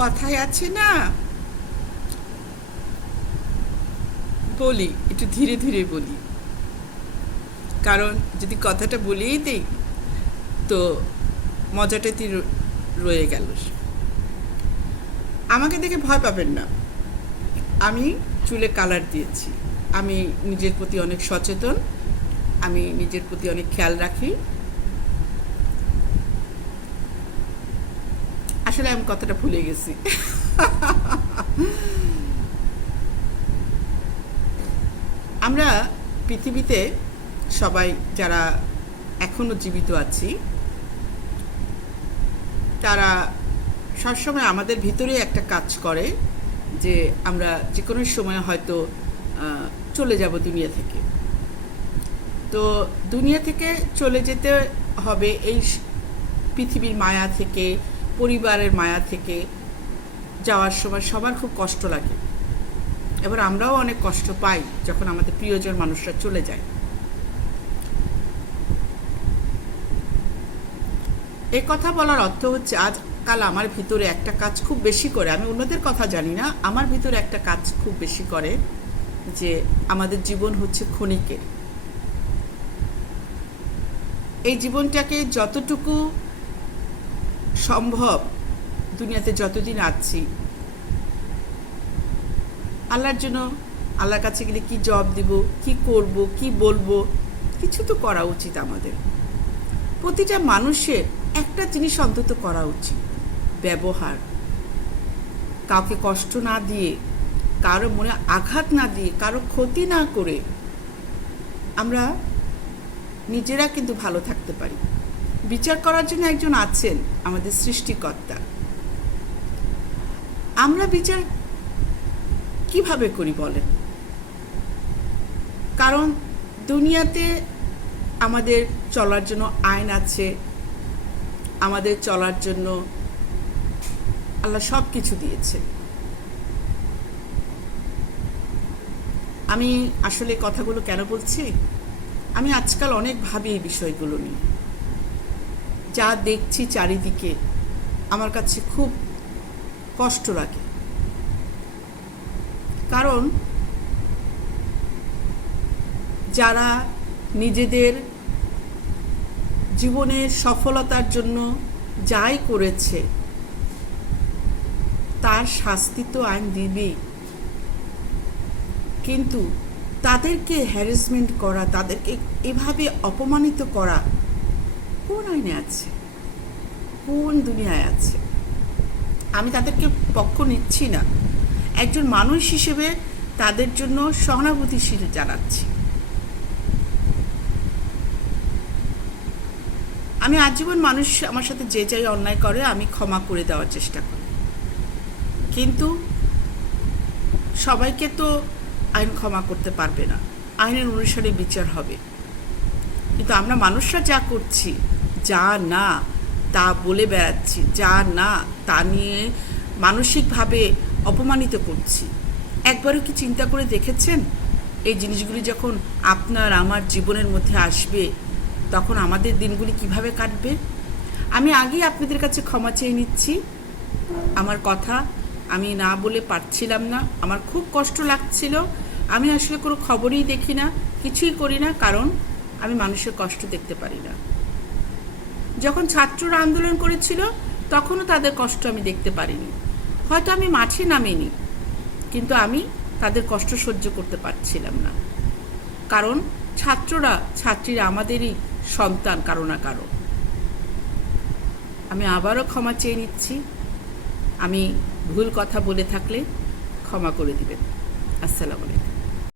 কথায় আছে না, বলি একটু ধীরে ধীরে বলি, কারণ যদি কথাটা বলেই দেই তো মজাটাই রয়ে গেল। আমাকে দেখে ভয় পাবেন না, আমি চুলে কালার দিয়েছি। আমি নিজের প্রতি অনেক সচেতন, আমি নিজের প্রতি অনেক খেয়াল রাখি। আসলে আমি কথাটা ভুলে গেছি। আমরা পৃথিবীতে সবাই যারা এখনো জীবিত আছি তারা সবসময় আমাদের ভিতরে একটা কাজ করে যে আমরা যে কোনো সময় হয়তো চলে যাব দুনিয়া থেকে। তো দুনিয়া থেকে চলে যেতে হবে, এই পৃথিবীর মায়া থেকে, পরিবারের মায়া থেকে যাওয়ার সময় সবার খুব কষ্ট লাগে। এবার আমরাও অনেক কষ্ট পাই যখন আমাদের প্রিয়জন মানুষরা চলে যায়। এই কথা বলার অর্থ হচ্ছে আজকাল আমার ভিতরে একটা কাজ খুব বেশি করে, আমি অন্যদের কথা জানি না, আমার ভিতরে একটা কাজ খুব বেশি করে যে আমাদের জীবন হচ্ছে ক্ষণিকের। এই জীবনটাকে যতটুকু সম্ভব দুনিয়াতে যতদিন আছি আল্লাহর জন্য, আল্লাহর কাছে গেলে কি জবাব দিব, কি করব, কি বলবো, কিছু তো করা উচিত আমাদের। প্রতিটা মানুষের একটা জিনিস অন্তত করা উচিত, ব্যবহার। কাউকে কষ্ট না দিয়ে, কারো মনে আঘাত না দিয়ে, কারো ক্ষতি না করে আমরা নিজেরা কিন্তু ভালো থাকতে পারি। বিচার করার জন্য একজন আছেন, আমাদের সৃষ্টিকর্তা। আমরা বিচার কিভাবে করি বলেন? কারণ দুনিয়াতে আমাদের চলার জন্য আইন আছে, আমাদের চলার জন্য আল্লাহ সব কিছু দিয়েছে। আমি আসলে কথাগুলো কেন বলছি, আমি আজকাল অনেক ভাবি এই বিষয়গুলো নিয়ে। যা দেখছি চারিদিকে আমার কাছে খুব কষ্ট লাগে। কারণ যারা নিজেদের জীবনের সফলতার জন্য যাই করেছে তার শাস্তি তো আইন দিবেই, কিন্তু তাদেরকে হ্যারাসমেন্ট করা, তাদেরকে এভাবে অপমানিত করা কোন আইনে আছে, কোন দুনিয়ায় আছে? আমি তাদেরকে পক্ষ নিচ্ছি না, একজন মানুষ হিসেবে তাদের জন্য সহানুভূতিশীল জানাচ্ছি। আমি আজীবন মানুষ আমার সাথে যে যাই অন্যায় করে আমি ক্ষমা করে দেওয়ার চেষ্টা করি, কিন্তু সবাইকে তো আইন ক্ষমা করতে পারবে না, আইনের অনুসারে বিচার হবে। কিন্তু আমরা মানুষরা যা করছি, যা না তা বলে বেড়াচ্ছি, যা না তা নিয়ে মানসিকভাবে অপমানিত করছি, একবারও কি চিন্তা করে দেখেছেন এই জিনিসগুলি যখন আপনার আমার জীবনের মধ্যে আসবে তখন আমাদের দিনগুলি কিভাবে কাটবে? আমি আগেই আপনাদের কাছে ক্ষমা চেয়ে নিচ্ছি। আমার কথা আমি না বলে পারছিলাম না, আমার খুব কষ্ট লাগছিল। আমি আসলে কোনো খবরই দেখি না, কিছুই করি না, কারণ আমি মানুষের কষ্ট দেখতে পারি না। যখন ছাত্ররা আন্দোলন করেছিল তখনও তাদের কষ্ট আমি দেখতে পারিনি, হয়তো আমি মাঠে নামিনি, কিন্তু আমি তাদের কষ্ট সহ্য করতে পারছিলাম না। কারণ ছাত্রীরা আমাদেরই সন্তান কারো না কারো। আমি আবারও ক্ষমা চেয়ে নিচ্ছি, আমি ভুল কথা বলে থাকলে ক্ষমা করে দিবেন। আসসালামু আলাইকুম।